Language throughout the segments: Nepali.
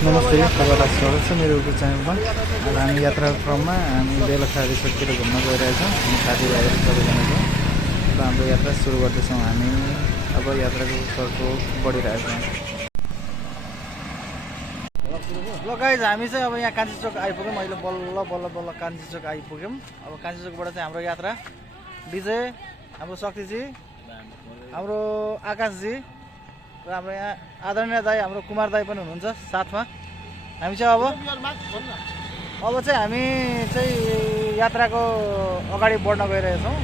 नमस्ते, तपाईँलाई स्वागत छ मेरो युट्युब च्यानलमा। अब हामी यात्राको क्रममा हामी बेलुका रिसोर्टतिर घुम्न गइरहेछौँ। हामी साथीभाइहरू सबैजना छौँ। र हाम्रो यात्रा सुरु गर्दैछौँ। हामी अब यात्राको तर्फ बढिरहेछौँ। ल गाइज, हामी चाहिँ अब यहाँ कान्छी चोक आइपुग्यौँ। अहिले बल्ल कान्छी चोक आइपुग्यौँ। अब कान्छी चोकबाट चाहिँ हाम्रो यात्रा विजय, हाम्रो शक्तिजी, हाम्रो आकाशजी र हाम्रो यहाँ आदरणीय दाई हाम्रो कुमार दाई पनि हुनुहुन्छ साथमा। हामी चाहिँ अब चाहिँ हामी चाहिँ यात्राको अगाडि बढ्न गइरहेछौँ।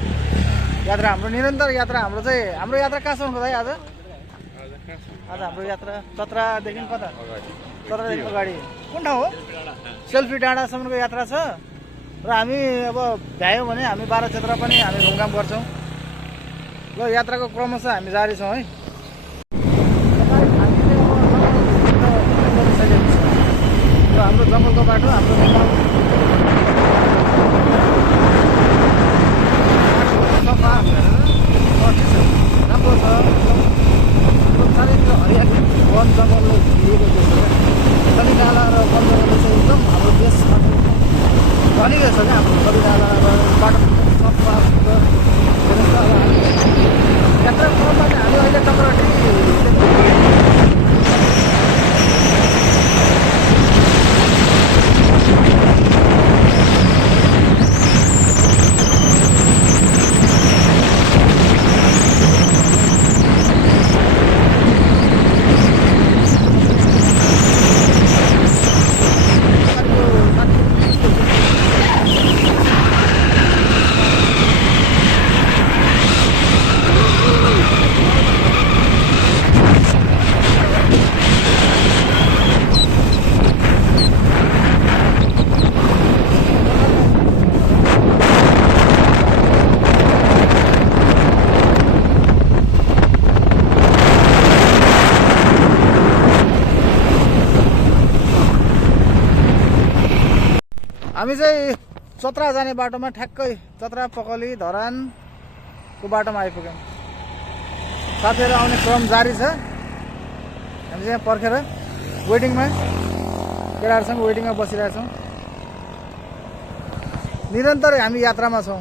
यात्रा हाम्रो निरन्तर यात्रा हाम्रो यात्रा कहाँसम्म दाई आज हाम्रो यात्रा चत्रादेखि कता? चत्रादेखि अगाडि कुन ठाउँ हो? सेल्फी डाँडासम्मको यात्रा छ। र हामी अब भ्यायौँ भने हामी 12 क्षेत्र पनि हामी घुमघाम गर्छौँ। ल यात्राको क्रमशः हामी जारी छौँ है। हाम्रो जङ्गलको बाटो हाम्रो सफा राम्रो छ। चारैतिर हरियाली वन जङ्गलले घेरिएको छ। नदीनाला र वन जङ्गलले चाहिँ एकदम हाम्रो देशमा धनीको छ क्या। हाम्रो नदीनाला र बाटो सफा सुन्दर। यात्राको क्रममा चाहिँ हामी अहिले टक्राटी हामी चाहिँ चत्रा जाने बाटोमा ठ्याक्कै चत्रा पकली धरानको बाटोमा आइपुग्यौँ। साथीहरू आउने क्रम जारी छ। हामी चाहिँ यहाँ पर्खेर वेटिङमा केटाहरूसँग वेटिङमा बसिरहेछौँ। निरन्तर हामी यात्रामा छौँ।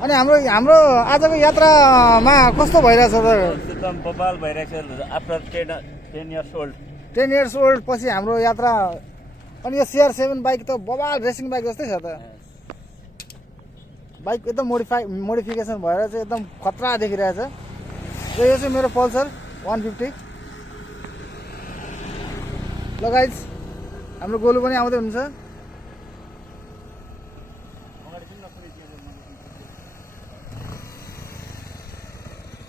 अनि हाम्रो आजको यात्रामा कस्तो भइरहेछ त? एकदम बबाल भइरहेछ। आफ्टर 10 इयर्स ओल्ड पछि हाम्रो यात्रा। अनि यो CR7 बाइक त बबाल रेसिङ बाइक जस्तै छ त। बाइक एकदम मोडिफिकेसन भएर चाहिँ एकदम खतरा देखिरहेछ। र यो चाहिँ मेरो पल्सर 150। ल गाइज, हाम्रो गोलु पनि आउँदै हुनुहुन्छ।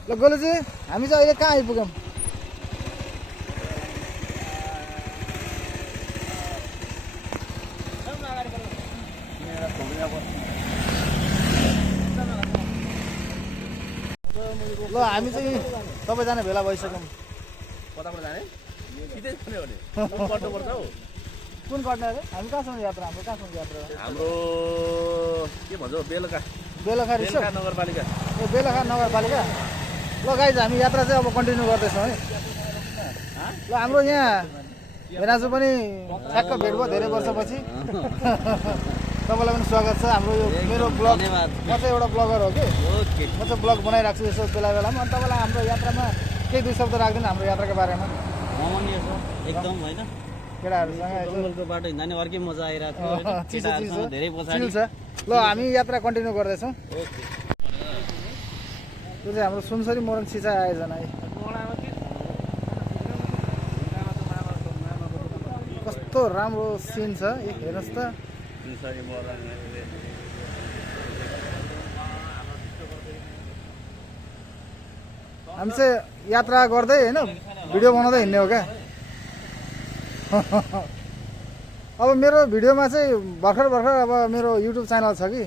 ल गोलुजी, हामी चाहिँ अहिले कहाँ आइपुग्यौँ? ल हामी चाहिँ सबैजना भेला भइसक्यौँ। कताबाट जाने? सिधै जाने हो नि। कुन कट्नुपर्छ हौ? कुन कट्ने अरे? हामी कहाँसम्म यात्रा? हाम्रो कहाँसम्म यात्रा? हाम्रो के भन्छ बेलुका रिसोर्ट नगरपालिका। ए बेलुका नगरपालिका। ल गाइज, हामी यात्रा चाहिँ अब कन्टिन्यू गर्दैछौँ है। ल हाम्रो यहाँ भेनाजु पनि ठ्याक्क भेट भयो धेरै वर्षपछि। तपाईँलाई पनि स्वागत छ। हाम्रो यो मेरो ब्लग, म चाहिँ एउटा ब्लगर हो कि। म चाहिँ ब्लग बनाइरहेको छु यसो बेला बेलामा। अनि तपाईँलाई हाम्रो यात्रामा केही 2 शब्द राख्दिनँ हाम्रो यात्राको बारेमा। रमणीय छ एकदम होइन। केटाहरूसँग जङ्गलको बाटो हिँड्दा नि अर्कै मजा आइरहेको थियो होइन। केटाहरूसँग धेरै पछाडि छ। ल हामी यात्रा कन्टिन्यू गर्दैछौँ। यो चाहिँ हाम्रो सुनसरी मोरङ सिँचाइ आयोजना है। कस्तो राम्रो सिन छ हेर्नुहोस् त। हामी चाहिँ यात्रा गर्दै होइन भिडियो बनाउँदै हिँड्ने हो क्या। अब मेरो भिडियोमा चाहिँ भर्खर अब मेरो युट्युब च्यानल छ कि,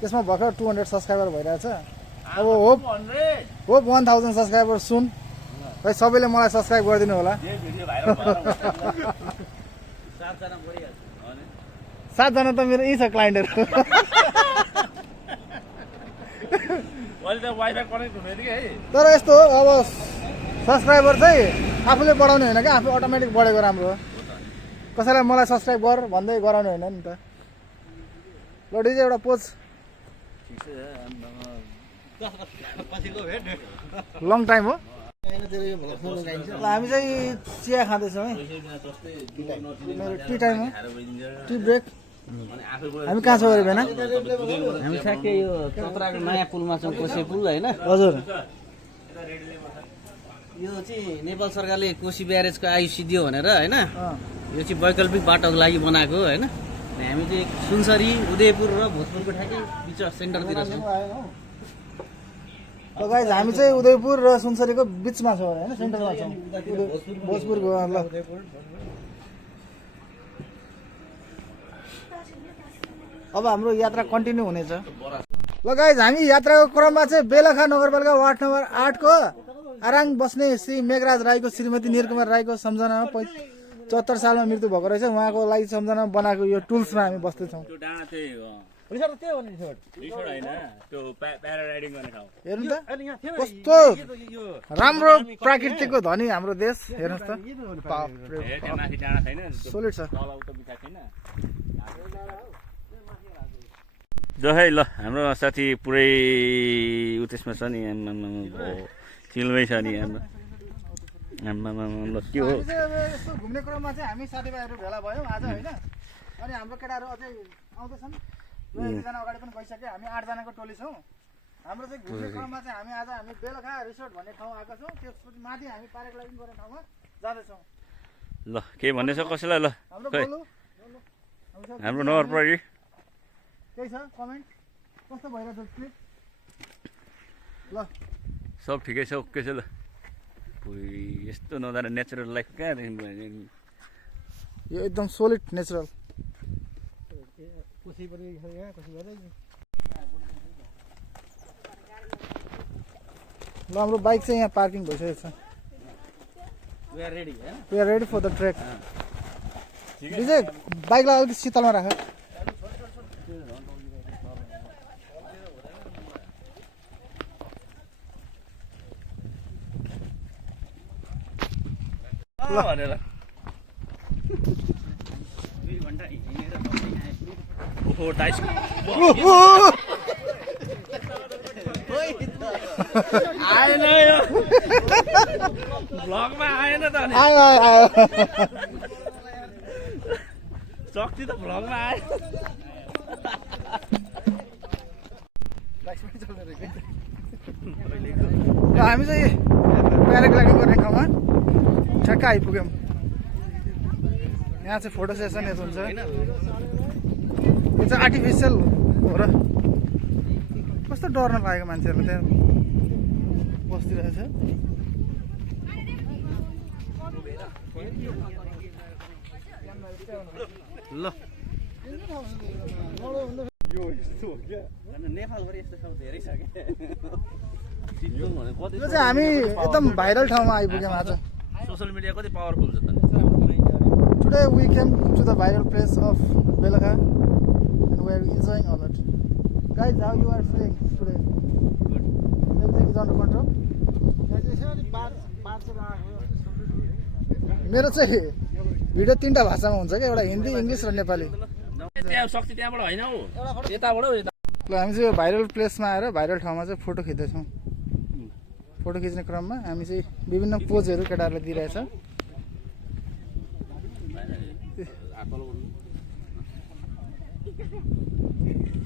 त्यसमा भर्खर 200 सब्सक्राइबर भइरहेछ। अब होप 1000 सब्सक्राइबर सुन। है सबैले मलाई सब्सक्राइब गरिदिनु होला। 7 जना त मेरो यही छ क्लाइन्टहरू। तर यस्तो हो अब सब्सक्राइबर चाहिँ आफूले बढाउने होइन क्या आफू अटोमेटिक बढेको राम्रो हो कसैलाई मलाई सब्सक्राइब गर भन्दै गराउने होइन नि त ल डिजे एउटा पोज लङ टाइम हो ल हामी चाहिँ चिया खाँदैछौँ है मेरो टी टाइम हो टी ब्रेक हामी कहाँ छौँ अरे भेना हामी ठ्याक्कै यो चतराको नयाँ पुलमा छौँ कोसे पुल होइन हजुर यो चाहिँ नेपाल सरकारले कोशी ब्यारेजको आयुषी दियो भनेर होइन अँ। यो चाहिँ वैकल्पिक बाटोको लागि बनाएको होइन अनि हामी चाहिँ सुनसरी उदयपुर र भोजपुरको ठ्याक्कै बिच सेन्टरतिर छौँ ल गाइज हामी चाहिँ उदयपुर र सुनसरीको बिचमा छौँ होइन सेन्टरमा छौँ भोजपुरको ल अब हाम्रो यात्रा कन्टिन्यू हुनेछ ल गाइज हामी यात्राको क्रममा चाहिँ बेलखा नगरपालिका वार्ड नम्बर 8 को आराङ बस्ने श्री मेघराज राईको श्रीमती निरकुमार राईको सम्झनामा 74 सालमा मृत्यु भएको रहेछ उहाँको लागि सम्झनामा बनाएको यो टुल्समा हामी बस्दैछौँ त्यो डाँडा चाहिँ रिसोर्ट त्यही हो नि रिसोर्ट रिसोर्ट होइन त्यो प्याराग्लाइडिङ गर्ने ठाउँ हेर्नु त कस्तो राम्रो प्राकृतिकको धनी हाम्रो देश हेर्नुहोस् त बाफरे ए त्यहाँ माथि डाँडा छैन सोलिड छ तल उता बिथा छैन जसै ल हाम्रो साथी पुरै उ त्यसमा छ नि चिलमै छ नि हाम्रो ल के हो हामी चाहिँ अब यस्तो घुम्ने क्रममा चाहिँ हामी साथीभाइहरू भेला भयौँ आज होइन अनि हाम्रो केटाहरू अझै आउँदैछन् र एकजना अगाडि पनि गइसक्यो हामी 8 जनाको टोली छौँ हाम्रो चाहिँ घुम्ने क्रममा चाहिँ हामी बेलखा रिसोर्ट भन्ने ठाउँ आएका छौँ त्यसपछि माथि हामी प्याराग्लाइडिङ गर्ने ठाउँमा जाँदैछौँ ल के भन्दैछ कसैलाई ल हाम्रो खै बोलु हाम्रो नगर प्रहरी केही छ कमेन्ट कस्तो भइरहेछ ट्रिप ल सब ठिकै छ ओके छ ल यस्तो नजाने नेचुरल लाइफ कहाँदेखि यो एकदम सोलिड नेचुरल ल हाम्रो बाइक चाहिँ यहाँ पार्किङ भइसकेको छ वी आर रेडी होइन we are ready for the trek Vijay बाइकलाई अलिकति शीतलमा राख भनेर 2 घन्टा हिँडेर ओहो टाइस आएन यो भ्लगमा आएन त अनि आयो आयो आयो शक्ति त भ्लगमा आयो र हामी चाहिँ प्याराग्लाइडिङ गर्ने ठाउँमा ठ्याक्क आइपुग्यौँ यहाँ चाहिँ फोटो सेसन यस्तो हुन्छ यो चाहिँ आर्टिफिसियल हो र कस्तो डर नलागेको मान्छेहरूलाई त्यहाँ बसिरहेछ ल नेपालभरि यस्तो ठाउँ धेरै छ क्या यो चाहिँ हामी एकदम भाइरल ठाउँमा आइपुग्यौँ आज सोसियल मिडिया कति पावरफुल छ त today we came to the viral place of Belkha and we are enjoying all it guys how you are feeling today everything is under control मेरो चाहिँ भिडियो 3टा भाषामा हुन्छ क्या एउटा हिन्दी इङ्ग्लिस र नेपाली त्यहाँ शक्ति त्यहाँबाट होइन हौ यताबाट ल हामी चाहिँ यो भाइरल प्लेसमा आएर भाइरल ठाउँमा चाहिँ फोटो खिच्दैछौँ फोटो खिच्ने क्रममा हामी चाहिँ विभिन्न पोजहरू केटाहरूले दिइरहेछ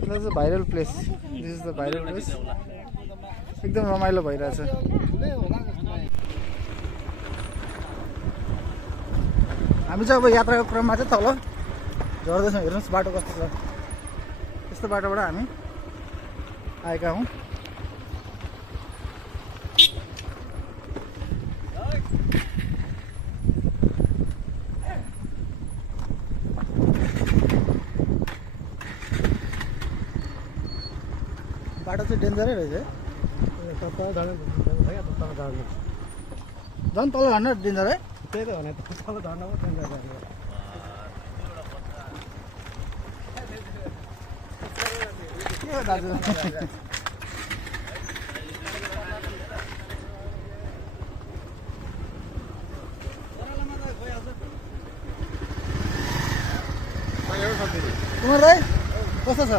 this is the viral place this is the viral place एकदम रमाइलो भइरहेछ हामी चाहिँ अब यात्राको क्रममा चाहिँ तल झर्दैछौँ हेर्नुहोस् बाटो कस्तो छ यस्तो बाटोबाट हामी आएका हौँ बाटो चाहिँ डेन्जरै रहेछ है झन् तल झर्न डेन्जर है त्यही त भने तल झर्न के हो दाजु कुमार दाई कस्तो छ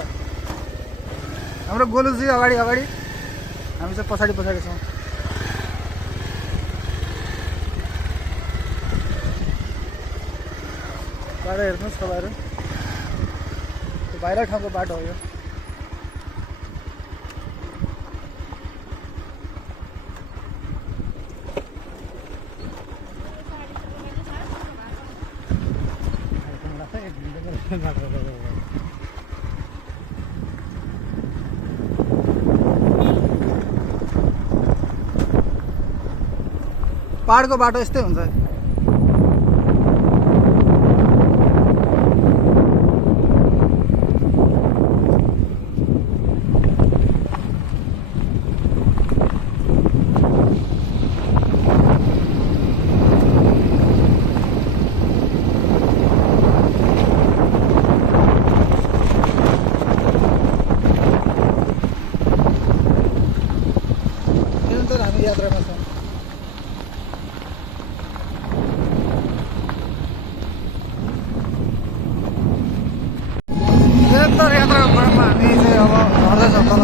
हाम्रो गोलुजी अगाडि अगाडि हामी चाहिँ पछाडि पछाडि छौँ बाटो हेर्नुहोस् तपाईँहरू बाहिर ठाउँको बाटो हो यो पहाडको बाटो यस्तै हुन्छ निरन्तर हामी यात्रामा छौँ निरन्तर यात्राको क्रममा हामी चाहिँ अब झर्दैछौँ तल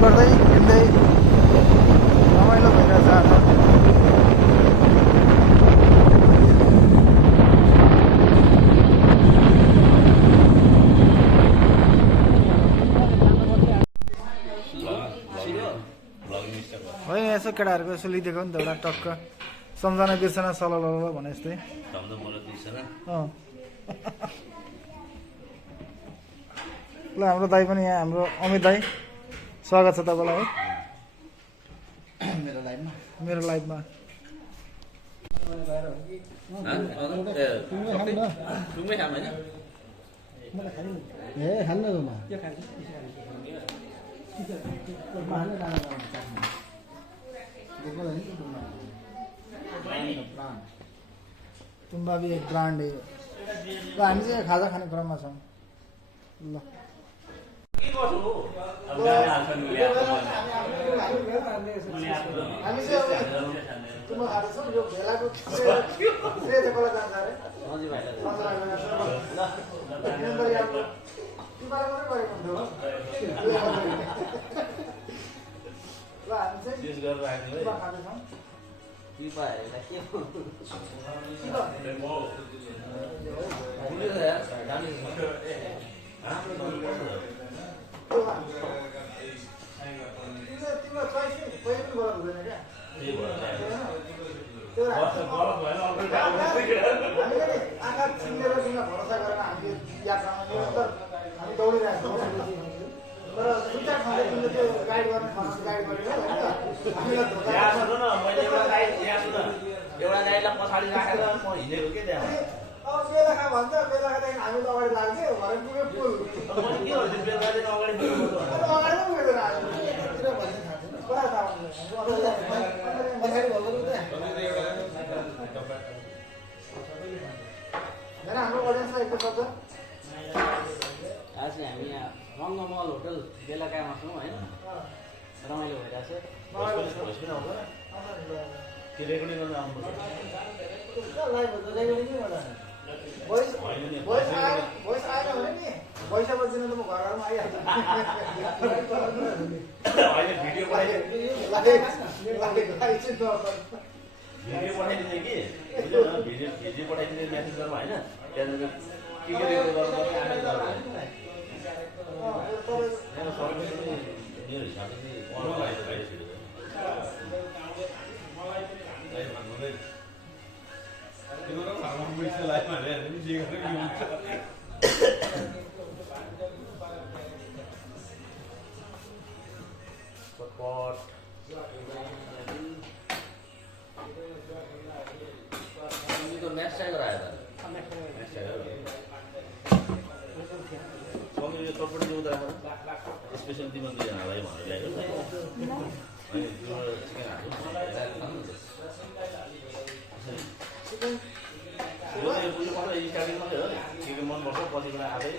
गर्दै हिँड्दै रमाइलो भइरहेछ आज होइन यसो केटाहरूको यसो लिइदिएको नि त एउटा टक्क सम्झना बिर्सना सलल भने जस्तै ल हाम्रो दाई पनि यहाँ हाम्रो अमित दाई स्वागत छ तपाईँलाई है मेरो लाइफमा ए खान्न तुम्बा भी एक ब्रान्ड है र हामी चाहिँ खाजा खाने क्रममा छौँ ल हामी चाहिँ तुम्बा खाँदैछौँ यो भेलाको श्रेय चाहिँ कसलाई जान्छ अरे ल हामी चाहिँ तुम्बा खाँदैछौँ तिम्रो चोइस पहिले पनि गलत हुँदैन क्या हामीले नि आँखा चिनेर बिना भरोसा गरेर हामी यात्रामा निरन्तर हामी दौडिरहेको छौँ तर दुई चार ठाउँले तिमीले त्यो गाइड गर्ने ठाउँमा गाइड गरेर एउटा गाईलाई पछाडि राखेर म हिँडेको के त्यहाँ अब बेलुका भन्छ बेलुकादेखि हामी त अगाडि लाग्यो भरे पुग्यो पुल अगाडि अगाडि पनि पुग्दैन हाम्रो अडियन्सलाई एक शब्द आज हामी यहाँ रङ्गमहल होटल बेलुकामा छौँ होइन रमाइलो भइरहेछ भोइस आएन भने नि पैसा बच्दैन त म घरमा आइहाल्छु भिडियो पठाइदिने कि भिडियो पठाइदिने म्यासेज गर्नु होइन त्यहाँदेखि के मेरो हिसाबले स्पेसल तिम्रो दुईजनालाई भनेर ल्याएको अनि तिम्रो चिकन हाल्छु स्टार्टिङ मात्रै हो नि चिकन मनपर्छ पछिबाट आफै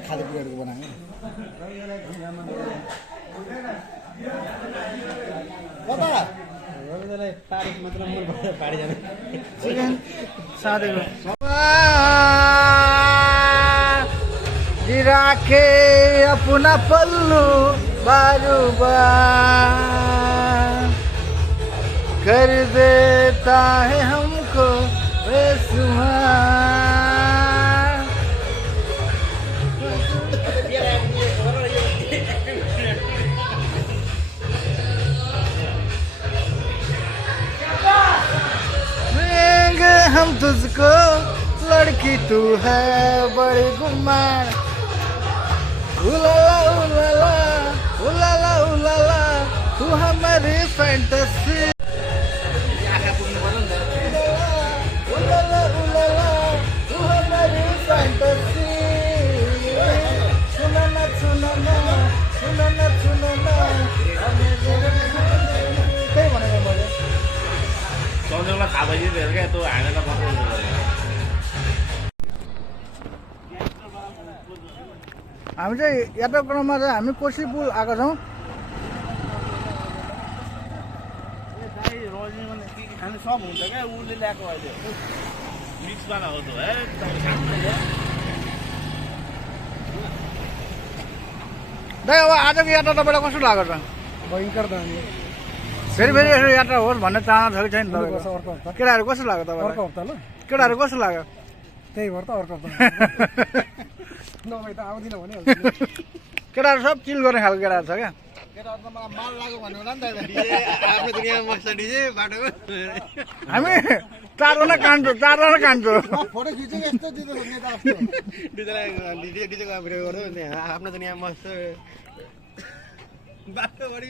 खानेकुराहरूको बनायो कता चिकन साँधेको गिरा के अपना पल्लू बारूबार कर देता है हमको बेसुमार देंगे हम तुझको लड़की तू है बड़ी गुमान उलाला उलाला उलाला उलाला तू हमारी फैंटेसी उलाला उलाला तू हमारी फैंटेसी सुनाना सुनाना सुनाना सुनाना त्यही भनेको मैले सन्जोगलाई थाहा भइदियो क्या त्यो हानेर मात्रै हामी चाहिँ यात्रा क्रममा चाहिँ हामी कोशी पुल आएको छौँ खानु सब हुन्छ क्या उसले ल्याएको अहिले मिक्सवाला हो त्यो है दाइ अब आजको यात्रा तपाईँलाई कस्तो लाग्यो त भयङ्कर त फेरि फेरि यसो यात्रा होस् भन्ने चाहना छ कि छैन तपाईँको अर्को हप्ता केटाहरू कस्तो लाग्यो अर्को तपाईँलाई हप्ता ल केटाहरू कस्तो लाग्यो त्यही भएर त अर्को हप्ता नभए त आउँदिनँ भने केटाहरू सब चिल गर्ने खालको केटाहरू छ क्या माल लाग्यो भन्नु होला नि त आफ्नो दुनियाँमा मस्छ डिजे बाटोमा हामी चारजना कान्छौँ फोटो खिचेको यस्तो दिँदो नेता जस्तो डिजेको भिडियो गर्नु आफ्नो दुनियाँमा मस्छ बाटोभरि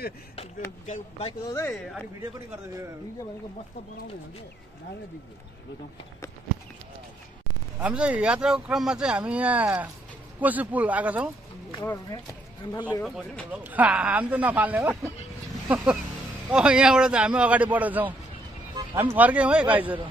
बाइक कुदाउँदै अनि भिडियो पनि गर्दै थियो डिजे भनेको मस्त बनाउँदैन कि नामै डिजे हामी चाहिँ यात्राको क्रममा चाहिँ हामी यहाँ कोशी पुल आएको छौँ हामी त नफाल्ने हो अब यहाँबाट चाहिँ हामी अगाडि बढेछौँ हामी फर्क्यौँ है गाइजहरू